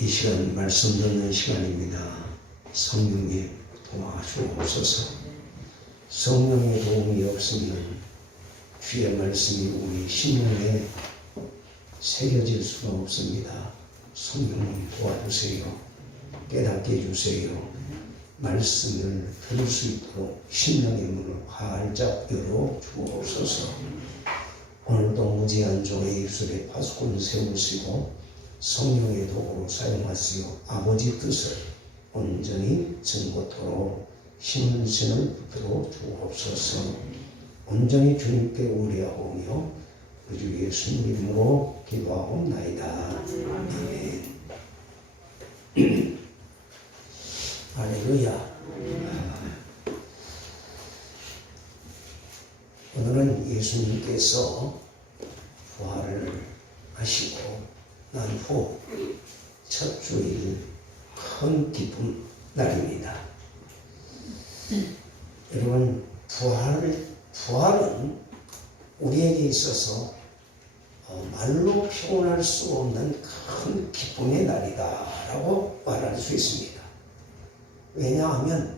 이 시간 말씀 듣는 시간입니다. 성령님 도와주옵소서. 성령의 도움이 없으면 주의 말씀이 우리 심령에 새겨질 수가 없습니다. 성령님 도와주세요. 깨닫게 해주세요. 말씀을 들을 수 있도록 심령의 문을 활짝 열어 주옵소서. 오늘도 무지한 종의 입술에 파수꾼을 세우시고 성령의 도구로 사용하시어 아버지 뜻을 온전히 전고토록 힘을 붙들어 주옵소서. 온전히 주님께 의뢰하오며 주 예수님 이름으로 기도하옵나이다. 아멘. 할렐루야. 오늘은 예수님께서 부활을 하시고 난 후 첫 주일 큰 기쁨 날입니다. 여러분, 부활은 우리에게 있어서 말로 표현할 수 없는 큰 기쁨의 날이다라고 말할 수 있습니다. 왜냐하면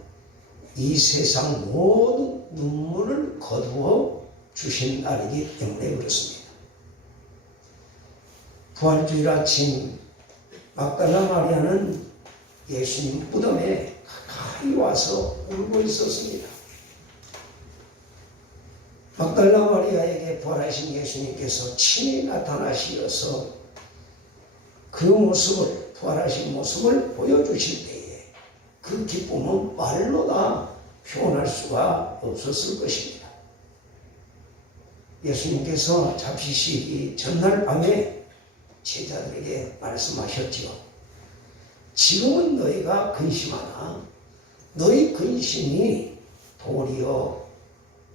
이 세상 모든 눈물을 거두어 주신 날이기 때문에 그렇습니다. 부활주일 아침 막달라 마리아는 예수님 무덤에 가까이 와서 울고 있었습니다. 막달라 마리아에게 부활하신 예수님께서 친히 나타나시어서 그 모습을, 부활하신 모습을 보여주실 때에 그 기쁨은 말로 다 표현할 수가 없었을 것입니다. 예수님께서 잡히시기 전날 밤에 제자들에게 말씀하셨지요. 지금은 너희가 근심하나 너희 근심이 도리어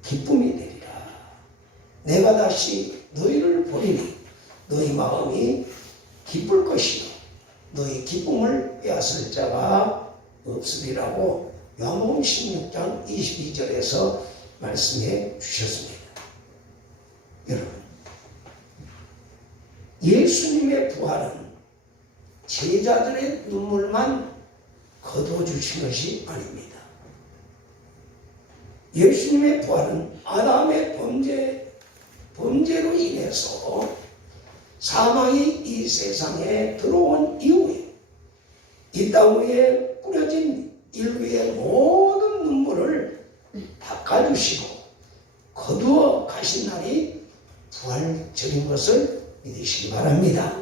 기쁨이 되리라. 내가 다시 너희를 보리니 너희 마음이 기쁠 것이요 너희 기쁨을 빼앗을 자가 없으리라고 요한복음 16장 22절에서 말씀해 주셨습니다. 여러분, 예수님의 부활은 제자들의 눈물만 거둬주신 것이 아닙니다. 예수님의 부활은 아담의 범죄로 인해서 사망이 이 세상에 들어온 이후에 이 땅 위에 뿌려진 인류의 모든 눈물을 닦아주시고 거두어 가신 날이 부활절인 것을 믿으시기 바랍니다.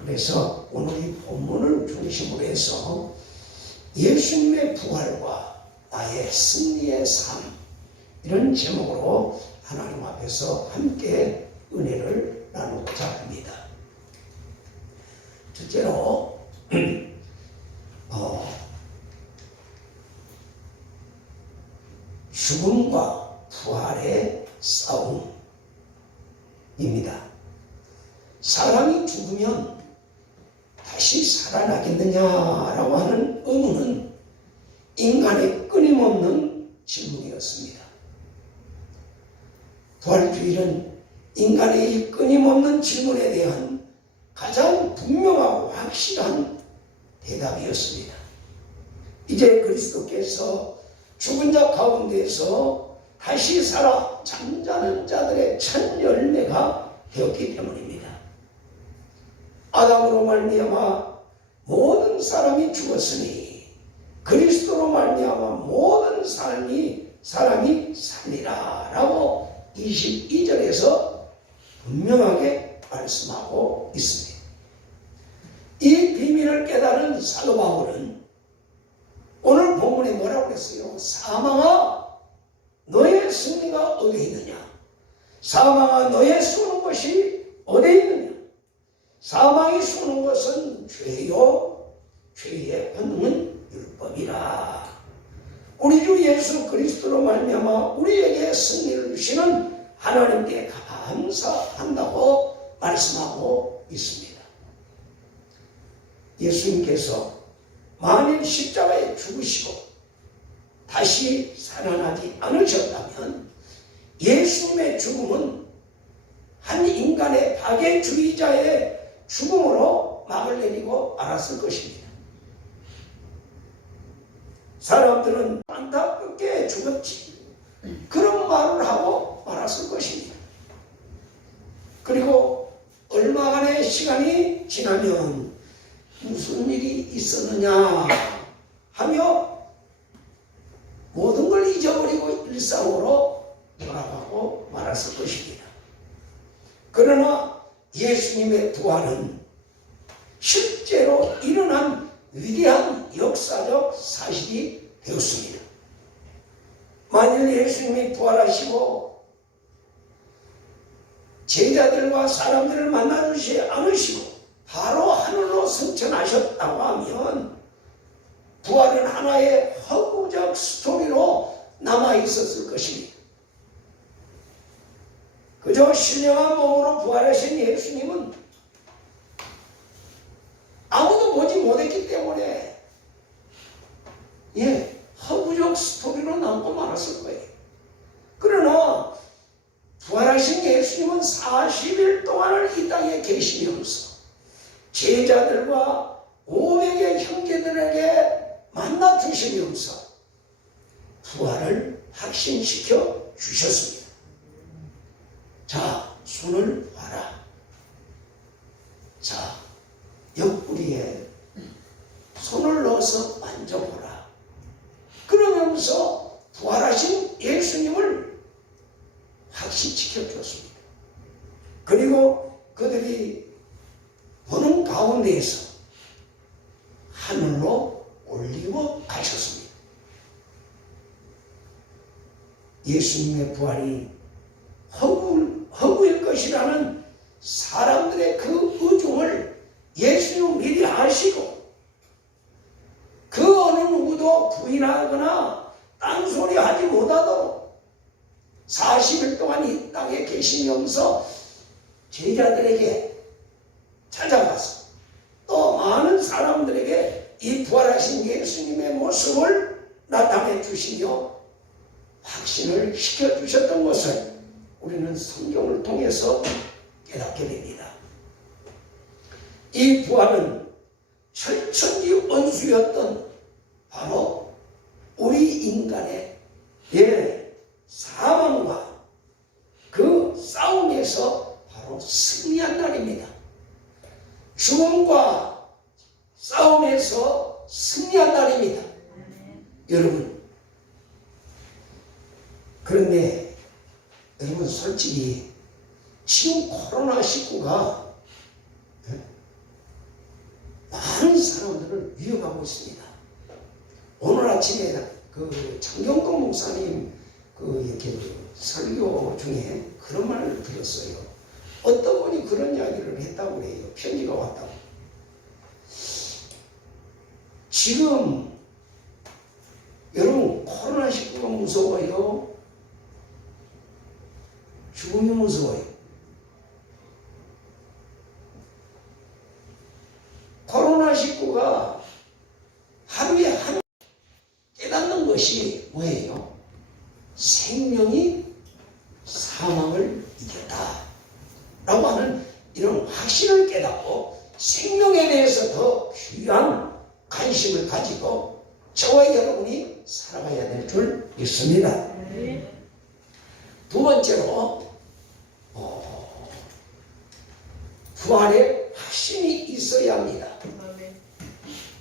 그래서 오늘 이 본문을 중심으로 해서 예수님의 부활과 나의 승리의 삶, 이런 제목으로 하나님 앞에서 함께 은혜를 나누고자 합니다. 첫째로 죽음과 부활의 싸움입니다. 사람이 죽으면 다시 살아나겠느냐라고 하는 의문은 인간의 끊임없는 질문이었습니다. 부활주일은 인간의 이 끊임없는 질문에 대한 가장 분명하고 확실한 대답이었습니다. 이제 그리스도께서 죽은 자 가운데서 다시 살아 잠자는 자들의 첫 열매가 되었기 때문입니다. 아담으로 말미암아 모든 사람이 죽었으니 그리스도로 말미암아 모든 사람이 살리라 라고 22절에서 분명하게 말씀하고 있습니다. 이 비밀을 깨달은 사도 바울은 오늘 본문에 뭐라고 했어요? 사망아, 너의 승리가 어디에 있느냐? 사망아, 너의 쏘는 것이 어디에 있느냐? 사망이 쏘는 것은 죄요, 죄의 권능은 율법이라. 우리 주 예수 그리스도로 말미암아 우리에게 승리를 주시는 하나님께 감사한다고 말씀하고 있습니다. 예수님께서 만일 십자가에 죽으시고 다시 살아나지 않으셨다면 예수님의 죽음은 한 인간의 박애주의자의 죽음으로 막을 내리고 말았을 것입니다. 사람들은 안타깝게 죽었지, 그런 말을 하고 말았을 것입니다. 그리고 얼마간의 시간이 지나면 무슨 일이 있었느냐 하며 모든 걸 잊어버리고 일상으로 돌아가고 말았을 것입니다. 그러나 예수님의 부활은 실제로 일어난 위대한 역사적 사실이 되었습니다. 만일 예수님이 부활하시고 제자들과 사람들을 만나주지 않으시고 바로 하늘로 승천하셨다고 하면 부활은 하나의 허구적 스토리로 남아있었을 것입니다. 그저 신령한 몸으로 부활하신 예수님은 아무도 보지 못했기 때문에 허구적 스토리로 남고 말았을 거예요. 그러나 부활하신 예수님은 40일 동안을 이 땅에 계시면서 제자들과 500의 형제들에게 만나 주시면서 부활을 확신시켜 주셨습니다. 자, 손을 봐라. 자, 옆구리에 손을 넣어서 만져보라. 그러면서 부활하신 예수님을 확신시켜 줬습니다. 그리고 그들이 보는 가운데에서 하늘로 올리고 가셨습니다. 예수님의 부활이 허구일 것이라는 사람들의 그 의중을 예수님은 미리 아시고 그 어느 누구도 부인하거나 딴소리 하지 못하도록 40일 동안 이 땅에 계시면서 제자들에게 찾아가서 또 많은 사람들에게 이 부활하신 예수님의 모습을 나타내 주시며 확신을 시켜주셨던 것을 우리는 성경을 통해서 깨닫게 됩니다. 이 부활은 철천지 원수였던 바로 우리 인간의 사망과 그 싸움에서 바로 승리한 날입니다. 죽음과 싸움에서 승리한 날입니다. 여러분, 그런데 여러분 솔직히 지금 코로나19가 많은 사람들을 위협하고 있습니다. 오늘 아침에 그 장경동 목사님 이렇게 설교 중에 그런 말을 들었어요. 어떤 분이 그런 이야기를 했다고 해요. 편지가 왔다고. 지금 여러분 코로나19가 무서워요? 죽음이 무서워요? 코로나19가 하루에 한 깨닫는 것이 뭐예요? 생명이 사망을 이겼다 라고 하는 이런 확신을 깨닫고 생명에 대해서 더 귀한 관심을 가지고 저와 여러분이 살아가야 될 줄 믿습니다. 두 번째로 부활의 확신이 있어야 합니다.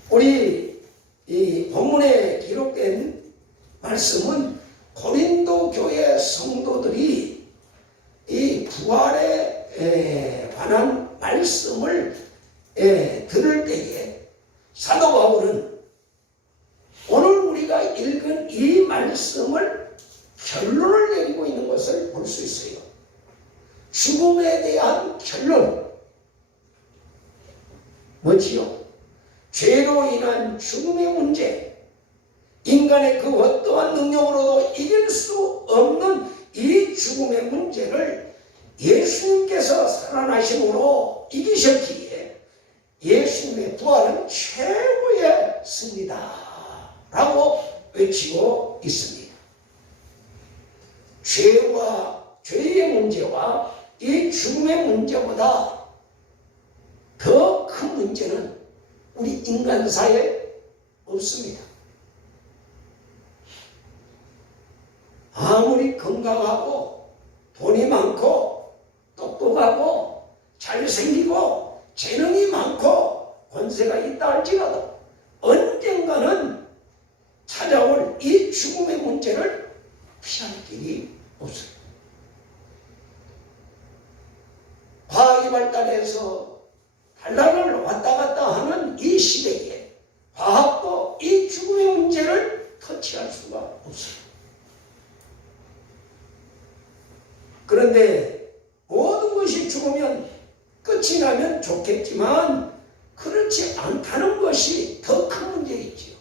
우리 이 본문에 기록된 말씀은 고린도 교회 성도들이 이 부활에 관한 말씀을 들을 때에 사도 바울은 오늘 우리가 읽은 이 말씀을 결론을 내리고 있는 것을 볼 수 있어요. 죽음에 대한 결론 뭐지요? 죄로 인한 죽음의 문제, 인간의 그 어떠한 능력으로도 이길 수 없는 이 죽음의 문제를 예수님께서 살아나심으로 이기셨기에 예수님의 부활은 최고의 승리다 라고 외치고 있습니다. 죄의 문제와 이 죽음의 문제보다 더 큰 문제는 이 인간사에 없습니다. 아무리 건강하고 돈이 많고 똑똑하고 잘생기고 재능이 많고 권세가 있다 할지라도 언젠가는 찾아올 이 죽음의 문제를 피할 길이 없어요. 과학이 발달해서 달랑을 왔다 갔다 하는 이 시대에 과학도 이 죽음의 문제를 터치할 수가 없어요. 그런데 모든 것이 죽으면 끝이 나면 좋겠지만 그렇지 않다는 것이 더 큰 문제이지요.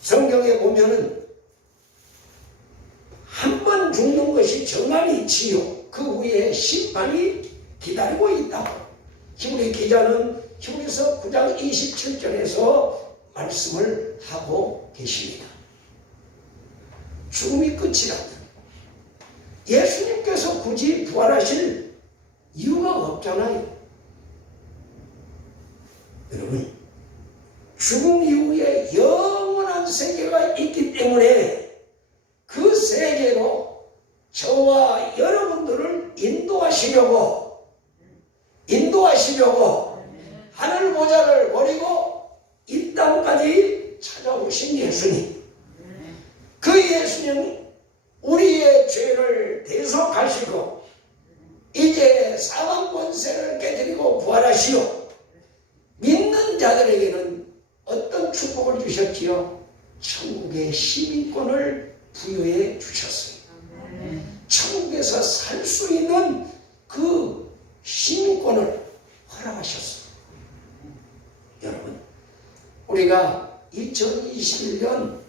성경에 보면은 한 번 죽는 것이 정말이지요. 그 후에 심판이 기다리고 있다고 히브리 기자는 히브리서 9장 27절에서 말씀을 하고 계십니다. 죽음이 끝이라면 예수님께서 굳이 부활하실 이유가 없잖아요. 여러분, 죽음 이후에 영원한 세계가 있기 때문에 그 세계로 저와 여러분들을 인도하시려고 하늘 보좌를 버리고 이 땅까지 찾아오신 예수님, 그 예수님 우리의 죄를 대속하시고 이제 사망 권세를 깨뜨리고 부활하시오. 믿는 자들에게는 어떤 축복을 주셨지요? 천국의 시민권을 부여해 주셨어요. 천국에서 살 수 있는 그 시민권을 허락하셨어요. 여러분, 우리가 2021년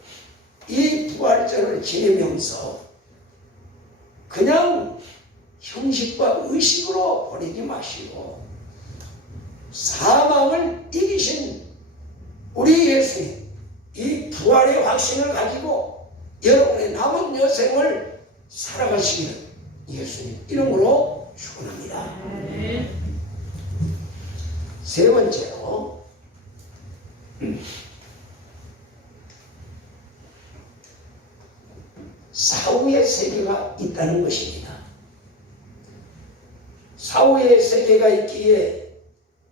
이 부활절을 지내면서 그냥 형식과 의식으로 보내지 마시고 사망을 이기신 우리 예수님, 이 부활의 확신을 가지고 여러분의 남은 여생을 살아가시기를 예수님 이름으로 축원합니다. 세 번째로 사후의 세계가 있다는 것입니다. 사후의 세계가 있기에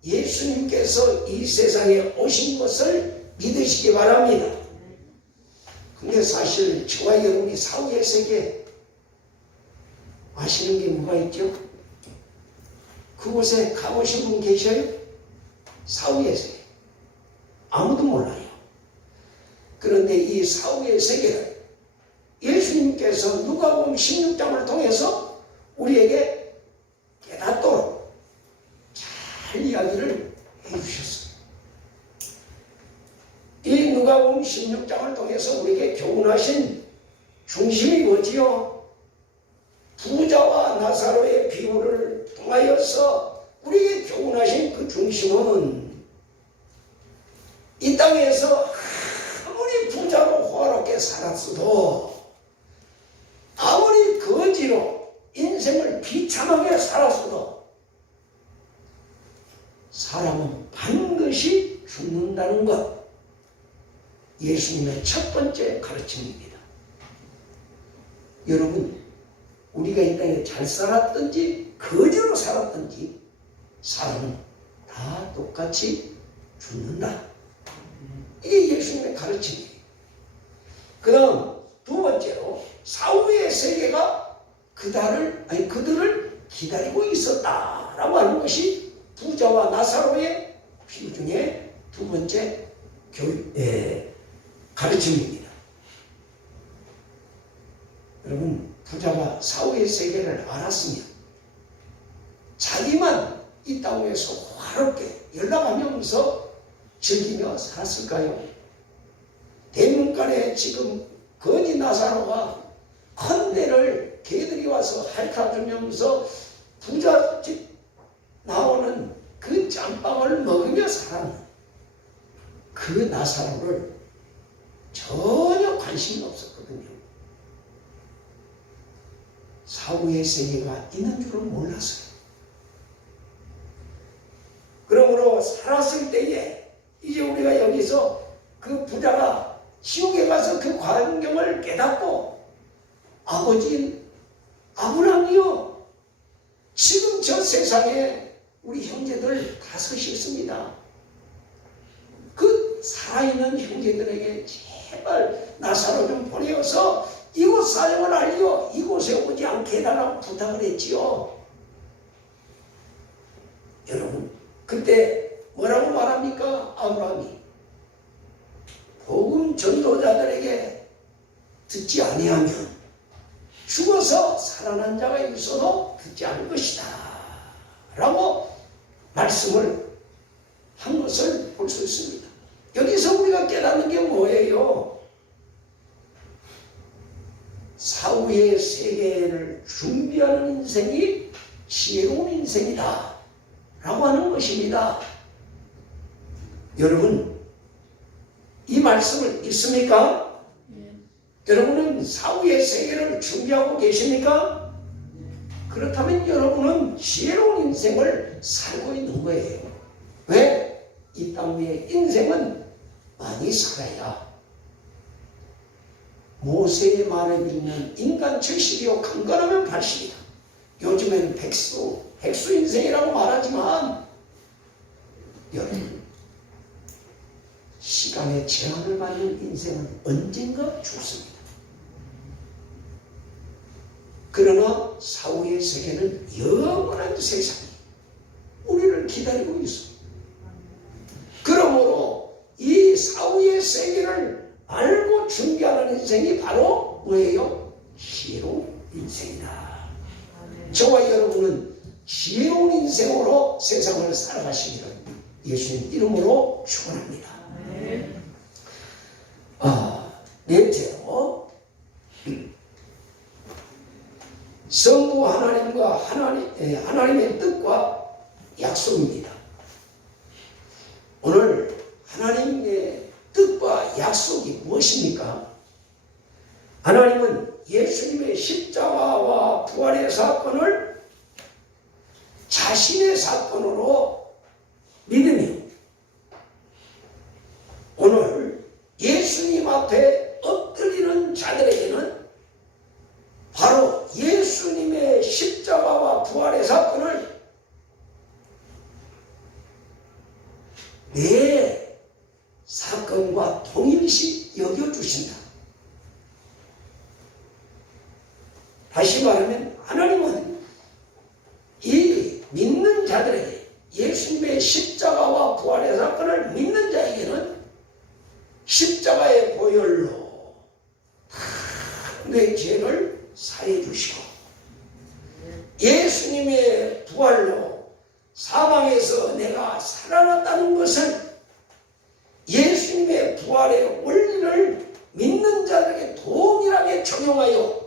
예수님께서 이 세상에 오신 것을 믿으시기 바랍니다. 근데 사실 저와 여러분이 사후의 세계 아시는 게 뭐가 있죠? 그곳에 가보신 분 계셔요? 사후의 세계 아무도 몰라요. 그런데 이 사후의 세계를 예수님께서 누가복음 16장을 통해서 우리에게 깨닫도록 잘 이야기를 해주셨어요. 이 누가복음 16장을 통해서 우리에게 교훈하신 중심이 뭐지요? 부자와 나사로의 비유를 통하여서 우리에게 교훈하신 그 중심은 이 땅에서 아무리 부자로 호화롭게 살았어도 아무리 거지로 인생을 비참하게 살았어도 사람은 반드시 죽는다는 것, 예수님의 첫 번째 가르침입니다. 여러분, 우리가 이 땅에 잘 살았든지 거지로 살았든지 사람은 다 똑같이 죽는다. 이게 예수님의 가르침이에요. 그 다음 두 번째로 사후의 세계가 그들을 기다리고 있었다라고 하는 것이 부자와 나사로의 비유 중에 두 번째 가르침입니다. 여러분, 부자가 사후의 세계를 알았으면 자기만 이 땅에서 화롭게 연락하면서 즐기며 살았을까요? 대문간에 지금 거지 나사로가 컨대를 개들이 와서 핥아주면서 부잣집 나오는 그 짬밥을 먹으며 살았는 그 나사로를 전혀 관심이 없었거든요. 사후의 세계가 있는 줄은 몰랐어요. 그러므로 살았을 때에 이제 우리가 여기서 그 부자가 지옥에 가서 그 광경을 깨닫고 아버지인 아브라함이요, 지금 저 세상에 우리 형제들 다섯이 있습니다. 그 살아있는 형제들에게 제발 나사로 좀 보내어서 이곳 사정을 알려 이곳에 오지 않게 해달라고 부탁을 했지요. 여러분, 그때 뭐라고 말합니까? 아브라함이 복음 전도자들에게 듣지 아니하면 죽어서 살아난 자가 있어도 듣지 않을 것이다 라고 말씀을 한 것을 볼 수 있습니다. 여기서 우리가 깨닫는 게 뭐예요? 사후의 세계를 준비하는 인생이 지혜로운 인생이다 라고 하는 것입니다. 여러분, 이 말씀을 믿습니까? 여러분은 사후의 세계를 준비하고 계십니까? 그렇다면 여러분은 지혜로운 인생을 살고 있는 거예요. 왜? 이 땅의 인생은 많이 살아야 모세의 말을 믿는 인간 70이요 강건하면 80이다. 요즘엔 백수 인생이라고 말하지만 여러분, 시간의 제한을 받는 인생은 언젠가 죽습니다. 그러나 사후의 세계는 영원한 세상이 우리를 기다리고 있습니다. 그러므로 이 사후의 세계를 알고 준비하는 인생이 바로 뭐예요? 지혜로운 인생이다. 저와 여러분은 지혜로운 인생으로 세상을 살아가시기를 예수님 이름으로 축원합니다. 넷째로, 성부 하나님과 하나님의 뜻과 약속입니다. 오늘 하나님의 뜻과 약속이 무엇입니까? 하나님은 예수님의 십자가와 부활의 사건을 자신의 사건으로 믿으며 오늘 예수님 앞에 엎드리는 자들에게는 바로 예수님의 십자가와 부활의 사건을 내 사건과 동일시 여겨주신다. 다시 말하면 하나님은 이 믿는 자들에게 예수님의 십자가와 부활의 사건을 믿는 자에게는 십자가의 보혈로 내 죄를 사해 주시고 예수님의 부활로 사망에서 내가 살아났다는 것을 예수님의 부활의 원리를 믿는 자들에게 동일하게 적용하여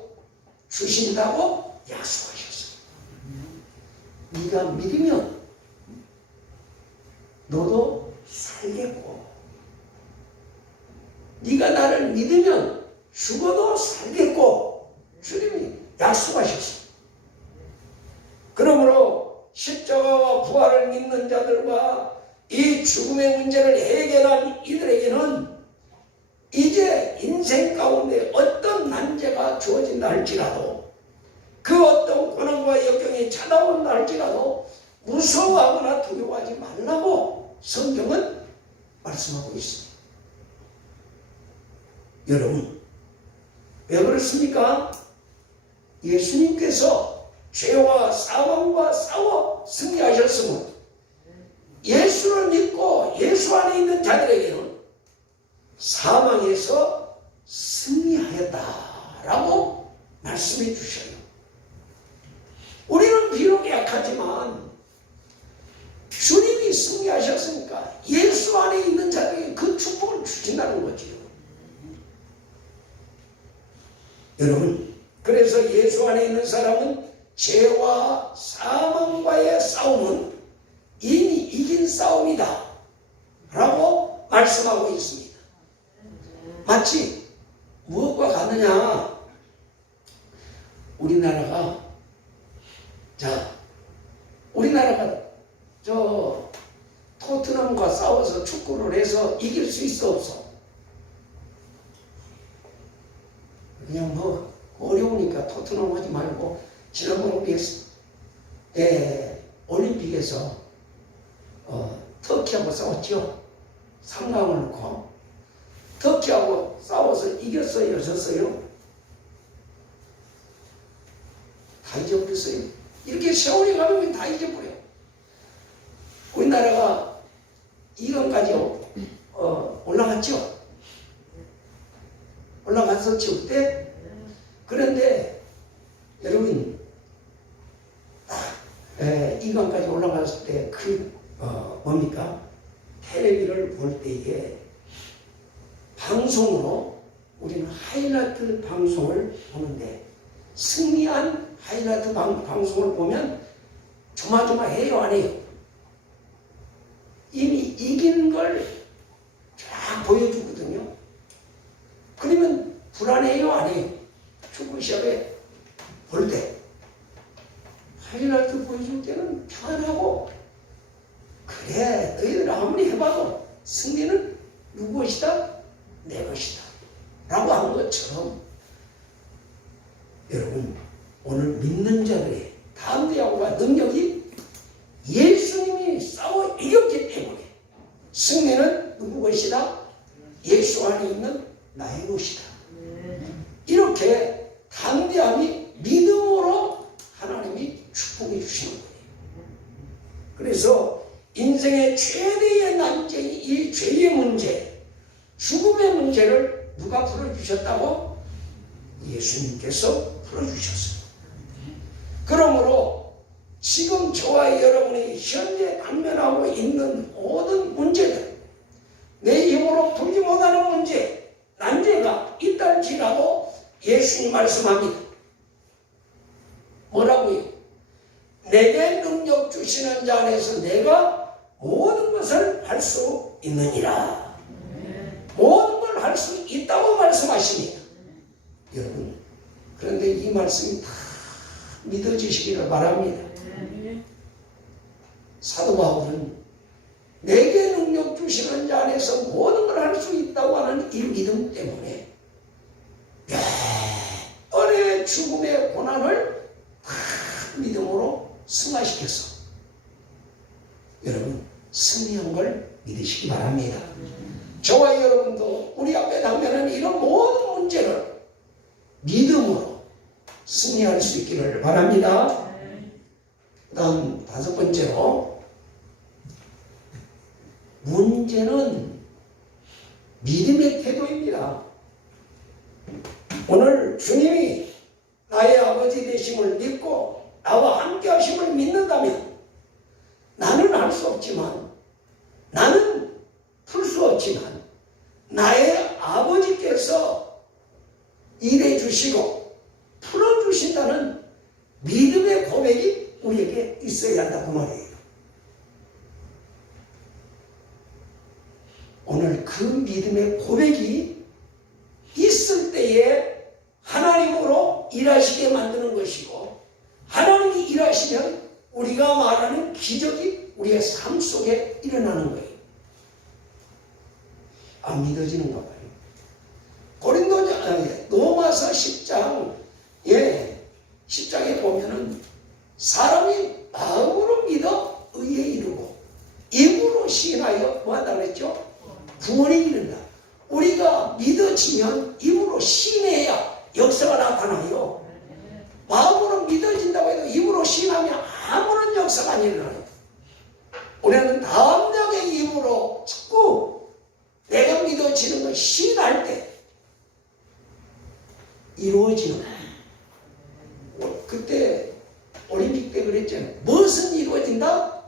주신다고 약속하셨어요. 네가 믿으면 너도 살겠고 네가 나를 믿으면 죽어도 살겠고 주님이 약속하셨어요. 그러므로 십자가와 부활을 믿는 자들과 이 죽음의 문제를 해결한 이들에게는 이제 인생 가운데 어떤 난제가 주어진다 할지라도 그 어떤 고난과 역경이 찾아온다 할지라도 무서워하거나 두려워하지 말라고 성경은 말씀하고 있습니다. 여러분, 왜 그렇습니까? 예수님께서 죄와 사망과 싸워 승리하셨으면 예수를 믿고 예수 안에 있는 자들에게는 사망에서 승리하였다라고 말씀해 주셔요. 우리는 비록 약하지만 주님이 승리하셨으니까 예수 안에 있는 자들에게 그 축복을 주신다는 거지요. 여러분, 그래서 예수 안에 있는 사람은 죄와 사망과의 싸움은 이미 이긴 싸움이다 라고 말씀하고 있습니다. 마치 무엇과 같느냐? 우리나라가 저 토트 토트넘과 싸워서 축구를 해서 이길 수 있어 없어? 그냥 뭐 어려우니까 토트넘 하지 말고 지난번 우리 올림픽에서 터키하고 싸웠죠. 3강을 놓고 터키하고 싸워서 이겼어요, 졌어요? 다 잊어버렸어요. 이렇게 세월이 가면 다 잊어버려. 우리나라가 2강까지 올라갔죠. 올라갔었죠 그때. 그런데 여러분 2강까지 올라갔을 때 뭡니까? 텔레비를 볼 때에 방송으로 우리는 하이라이트 방송을 보는데 승리한 하이라이트 방송을 보면 조마조마해요, 안 해요? 이미 이긴 걸 쫙 보여주거든요. 그러면 불안해요, 안 해요? 축구 시합에 볼 때 하이라이트 보여줄 때는 편안하고, 그래 너희들 아무리 해봐도 승리는 누구 것이다? 내 것이다 라고 한 것처럼 여러분 오늘 믿는 자들의 담대함과 능력이 예수님이 싸워 이겼기 때문에 승리는 누구 것이다? 예수 안에 있는 나의 것이다. 이렇게 담대함이 믿음으로 하나님이 축복해 주시는 거예요. 그래서 인생의 최대의 난제인 이 죄의 문제, 죽음의 문제를 누가 풀어주셨다고? 예수님께서 풀어주셨어요. 그러므로 지금 저와 여러분이 현재 당면하고 있는 모든 문제들, 내 힘으로 풀지 못하는 문제, 난제가 있다할지라도 예수님 말씀합니다. 뭐라고요? 내게 능력 주시는 자 안에서 내가 모든 것을 할 수 있느니라. 모든 걸 할 수 있다고 말씀하십니다. 여러분, 그런데 이 말씀이 다 믿어지시기를 바랍니다. 사도 바울은 내게 능력 주시는 자 안에서 모든 걸 할 수 있다고 하는 이 믿음 때문에 어려의 죽음의 고난을 다 믿음으로 승화시켰어. 여러분, 승리한 걸 믿으시기 바랍니다. 저와 여러분도 우리 앞에 당면한 이런 모든 문제를 믿음으로 승리할 수 있기를 바랍니다. 다음 5번째로, 문제는 믿음의 태도입니다. 오늘 주님이 나의 아버지 되심을 믿고 나와 함께 하심을 믿는다면 나는 할 수 없지만, 나는 풀 수 없지만 나의 아버지께서 일해 주시고 풀어주신다는 믿음의 고백이 우리에게 있어야 한다고 말이에요. 오늘 그 믿음의 고백이 있을 때에 하나님으로 일하시게 만드는 것이고, 하나님이 일하시면 우리가 말하는 기적이 우리의 삶 속에 일어나는 거예요. 안 믿어지는가 봐요. 로마서 10장 10장에 보면은 사람이 마음으로 믿어 의에 이르고 입으로 시인하여 뭐한다 그랬죠? 구원에 이른다. 우리가 믿어지면 입으로 시인해야 역사가 나타나요. 마음으로 믿어진다고 해도 입으로 시인하면 아무런 역사가 안 일어나요. 우리는 담대하게 입으로 자꾸 내가 믿어지는 걸 시인할 때 이루어지는 거예요. 그때 올림픽 때 그랬잖아요. 무엇은 이루어진다?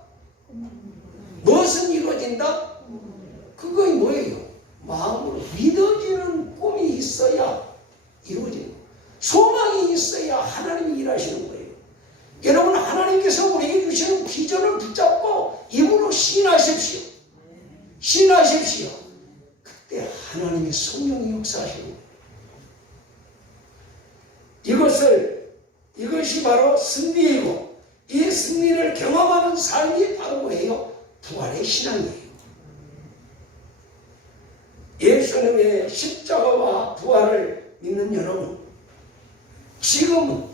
무엇은 이루어진다? 그거 뭐예요? 마음으로 믿어지는 꿈이 있어야 이루어지는 거예요. 소망이 있어야 하나님이 일하시는 거예요. 여러분, 하나님께서 우리에게 주시는 비전을 붙잡고 입으로 시인하십시오. 시인하십시오. 그때 하나님의 성령이 역사하시는 거예요. 이것이 바로 승리이고, 이 승리를 경험하는 삶이 바로 뭐예요? 부활의 신앙이에요. 십자가와 부활을 믿는 여러분, 지금은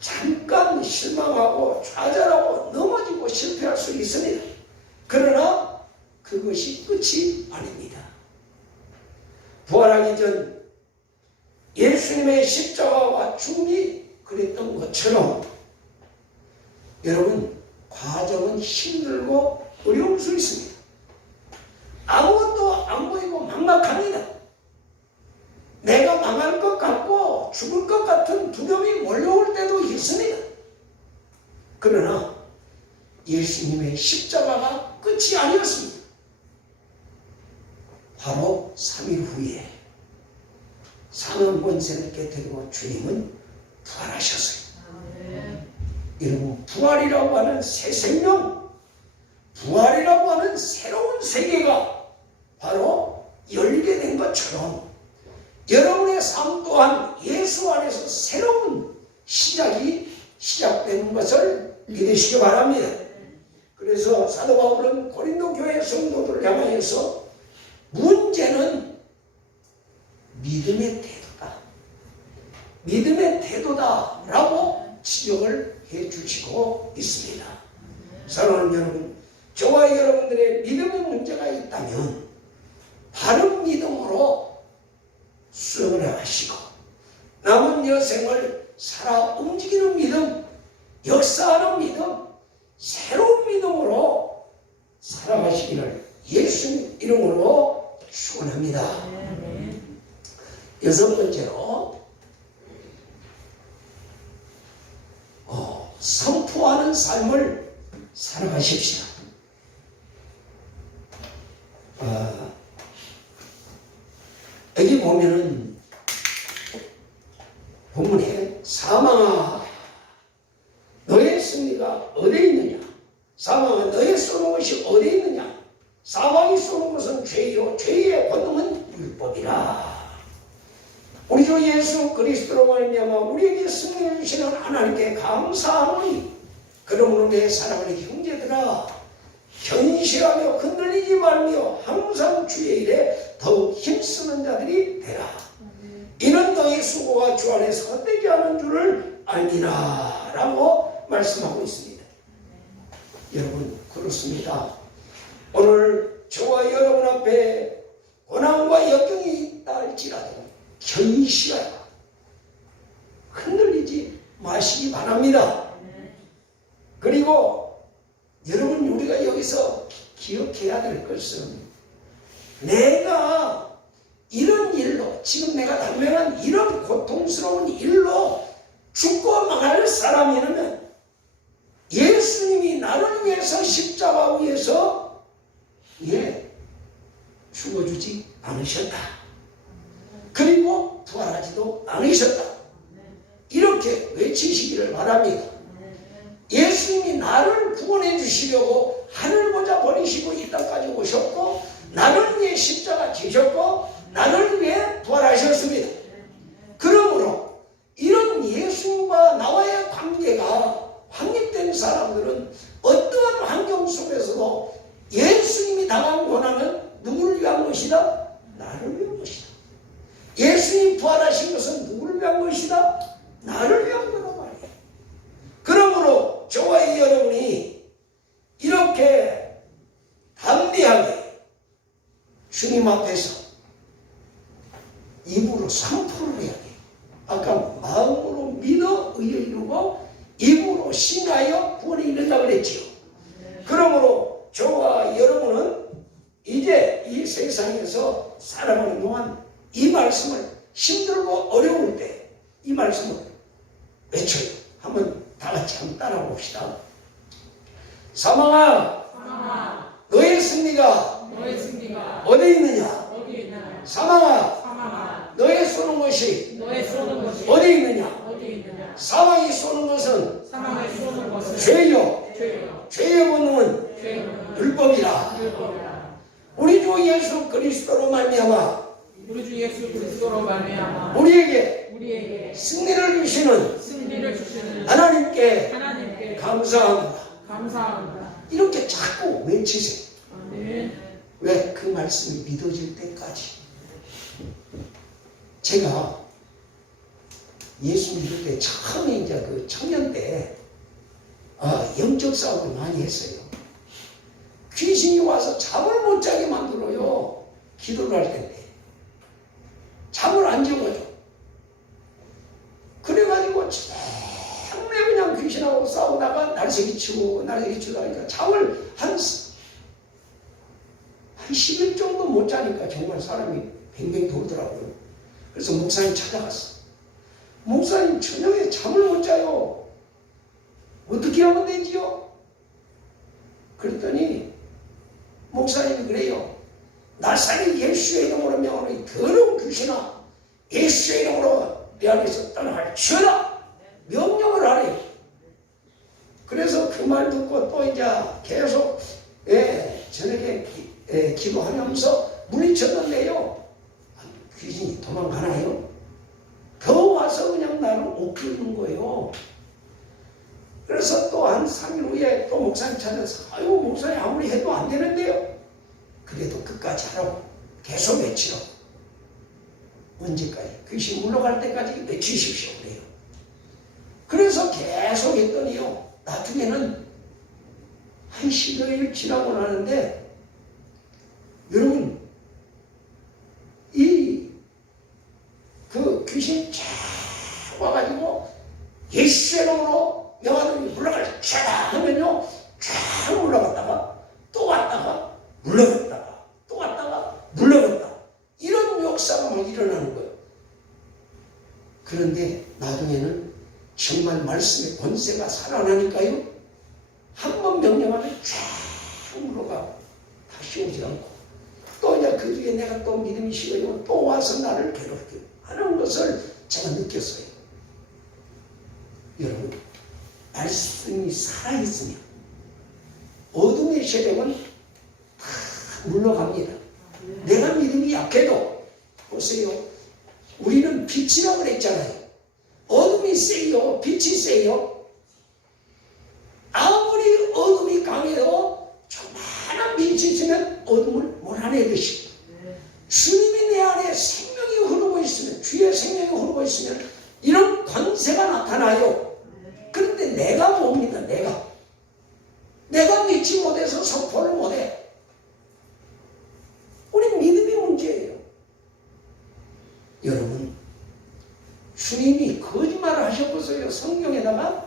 잠깐 실망하고 좌절하고 넘어지고 실패할 수 있습니다. 그러나 그것이 끝이 아닙니다. 부활하기 전 예수님의 십자가와 죽음이 그랬던 것처럼 여러분, 과정은 힘들고 어려울 수 있습니다. 아무것도 안 보이고 막막합니다. 내가 망할 것 같고 죽을 것 같은 두려움이 몰려올 때도 있습니다. 그러나 예수님의 십자가가 끝이 아니었습니다. 바로 3일 후에 상한 권세를 깨뜨리고 주님은 부활하셨어요. 여러분, 부활이라고 하는 새 생명, 부활이라고 하는 새로운 세계가 바로 열리게 된 것처럼 여러분의 삶 또한 예수 안에서 새로운 시작이 시작되는 것을 믿으시기 바랍니다. 그래서 사도 바울은 고린도 교회 성도들을 향하여서 문제는 믿음의 태도다, 믿음의 태도다라고 지적을 해주시고 있습니다. 사랑하는 여러분, 저와 여러분들의 믿음의 문제가 있다면 바른 믿음으로 수행을 하시고 남은 여생을 살아 움직이는 믿음, 역사하는 믿음, 새로운 믿음으로 살아가시기를 예수님 이름으로 축원합니다. 여섯 번째로 선포하는 삶을 살아가십시오. 여기 보면은 본문에 사망아 너의 승리가 어디에 있느냐, 사망아 너의 쏘는 것이 어디에 있느냐, 사망이 쏘는 것은 죄요 죄의 권능은 율법이라. 우리 주 예수 그리스도로 말미암아 우리에게 승리를 주시는 하나님께 감사하노니 그러므로 내 사랑하는 형제들아 견실하며 흔들리지 말며 항상 주의 일에 더욱 힘쓰는 자들이 되라. 이는 너희 수고가 주 안에서 헛되지 않은 줄을 알미라 라고 말씀하고 있습니다. 여러분, 그렇습니다. 오늘 저와 여러분 앞에 고난과 역경이 있다 할지라도 견실하여 흔들리지 마시기 바랍니다. 그리고 여러분, 우리가 여기서 기억해야 될 것은 내가 이런 일로, 지금 내가 당면한 이런 고통스러운 일로 죽고 망할 사람이라면 예수님이 나를 위해서 십자가 위에서 죽어주지 않으셨다. 그리고 부활하지도 않으셨다. 이렇게 외치시기를 바랍니다. 예수님이 나를 구원해 주시려고 하늘 보자 버리시고 이 땅까지 오셨고 나를 위해 십자가 지셨고 나를 위해 부활하셨습니다. 그러므로 이런 예수님과 나와의 관계가 확립된 사람들은 어떠한 환경 속에서도 예수님이 당한 고난은 누구를 위한 것이다? 나를 위한 것이다. 예수님이 부활하신 것은 누구를 위한 것이다? 나를 위한 거란 말이에요. 그러므로 저와 여러분이 이렇게 담대하게 주님 앞에서 입으로 선포를 해야 돼요. 아까 마음으로 믿어 의에 이루고 입으로 신하여 구원에 이른다 그랬지요. 그러므로 저와 여러분은 이제 이 세상에서 살아가는 동안 이 말씀을 힘들고 어려울 때 이 말씀을 외쳐요. 한번 다 같이 한번 따라 봅시다. 사망아, 너의 승리가 어디 있느냐? 사망아, 너의 쏘는 것이 어디 있느냐? 사망이 쏘는 것은 죄요 죄의 권능은 율법이라. 우리 주 예수 그리스도로 말미암아 우리에게 승리를 주시는 하나님께 감사합니다. 이렇게 자꾸 외치세요. 왜? 그 말씀이 믿어질 때까지. 제가 예수 믿을 때 처음에 이제 그 청년 때 영적 싸움을 많이 했어요. 귀신이 와서 잠을 못 자게 만들어요. 기도를 할 텐데 잠을 안 재워줘. 그래가지고 정말 그냥 귀신하고 싸우다가 날새기 치고 하니까 잠을 한 10일 정도 못 자니까 정말 사람이 뱅뱅 돌더라고요. 그래서 목사님 찾아갔어. 목사님 저녁에 잠을 못 자요. 어떻게 하면 되지요? 그랬더니 목사님이 그래요. 나사렛 예수의 이름으로 명하노니 더러운 귀신아, 예수의 이름으로 내 안에서 떠나갈지어다 명령을 하래요. 그래서 그 말 듣고 또 이제 계속 저녁에 기도하면서 물리쳤는데요. 귀신이 도망가나요? 더 와서 그냥 나를 옥죄는 거예요. 그래서 또 한 3일 후에 또 목사님 찾아서 아유 목사님 아무리 해도 안 되는데요. 그래도 끝까지 하라고 계속 외치라고. 언제까지? 귀신 물러갈 때까지 외치십시오 그래요. 그래서 계속 했더니요. 나중에는 한 10여일 지나고 나는데 여러분 그 귀신 쫙 와가지고 예수의 이름으로 명하노니 물러갈 쫙 하면요 쫙 물러갔다가 또 왔다가 물러갔다가 또 왔다가 물러갔다 이런 역사가 막 일어나는 거예요. 그런데 나중에는 정말 말씀의 권세가 살아나니까요 한 번 명령하면 쫙 물러가고 다시 오지 않고 또 이제 그 뒤에 내가 또 믿음이 식어지고 또 와서 나를 괴롭히고 하는 것을 제가 느꼈어요. 여러분 말씀이 살아있으면 어둠의 세력은 다 물러갑니다. 내가 믿음이 약해도 보세요. 우리는 빛이라고 그랬잖아요. 어둠이 세요? 빛이 세요? 아무리 어둠이 강해도 조그마한 빛이 있으면 어둠을 몰아내듯이 주님이 내 안에 생명이 흐르고 있으면 주의 생명이 흐르고 있으면 이런 권세가 나타나요. 그런데 내가 뭡니까? 내가 믿지 못해서 선포를 못해. 우리 믿음이 문제예요. 여러분 주님이 거짓말을 하셨어요. 성경에다가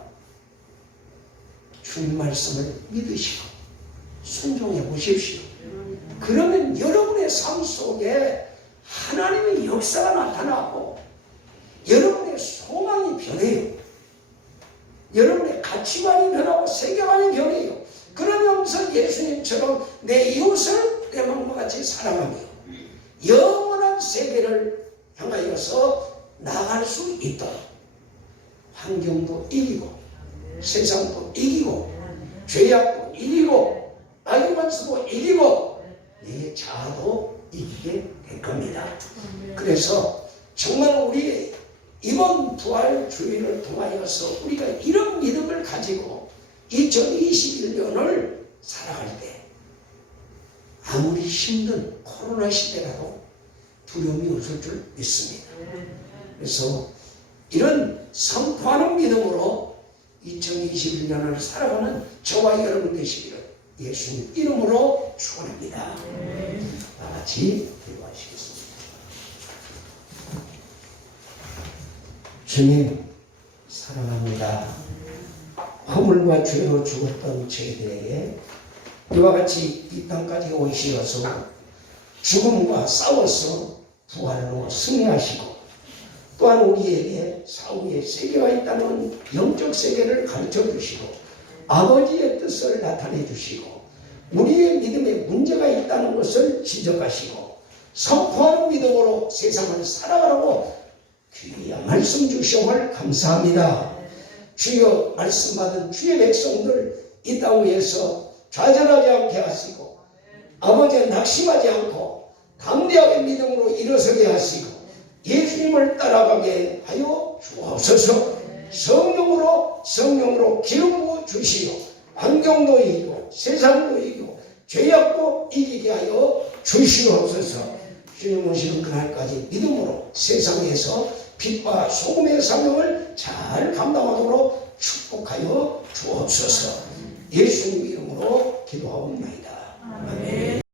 주님 말씀을 믿으시고 순종해 보십시오. 그러면 여러분의 삶 속에 하나님의 역사가 나타나고 여러분의 소망이 변해요. 여러분의 가치관이 변하고 세계관이 변해요. 그러면서 예수님처럼 내 이웃을 내 마음과 같이 사랑하며 영원한 세계를 향하여서 나갈 수 있도록 환경도 이기고 세상도 이기고 죄악도 이기고 악의만수도 이기고 내 자아도 이기게 될 겁니다. 그래서 정말 우리 이번 부활 주일을 통하여서 우리가 이런 믿음을 가지고 2021년을 살아갈 때 아무리 힘든 코로나 시대라도 두려움이 없을 줄 믿습니다. 그래서 이런 선포하는 믿음으로 2021년을 살아가는 저와 여러분 되시기를 예수님 이름으로 축원합니다. 다 같이 기도하시겠습니다. 주님 사랑합니다. 허물과 죄로 죽었던 저희들에게 이와 같이 이 땅까지 오시어서 죽음과 싸워서 부활로 승리하시고 또한 우리에게 사후의 세계가 있다는 영적 세계를 가르쳐 주시고 아버지의 뜻을 나타내 주시고 우리의 믿음에 문제가 있다는 것을 지적하시고 선포하는 믿음으로 세상을 살아가라고 귀한 말씀 주시옵을 감사합니다. 주여 말씀 받은 주의 백성들 이 땅 위에서 좌절하지 않게 하시고 아버지의 낙심하지 않고 담대하게 믿음으로 일어서게 하시고 예수님을 따라가게 하여 주옵소서. 성령으로 기름 부어 주시오. 환경도 이기고 세상도 이기고 죄악도 이기게 하여 주시옵소서. 주님 오시는 그날까지 믿음으로 세상에서 빛과 소금의 사명을 잘 감당하도록 축복하여 주옵소서. 예수님 이름으로 기도하옵나이다. 아멘.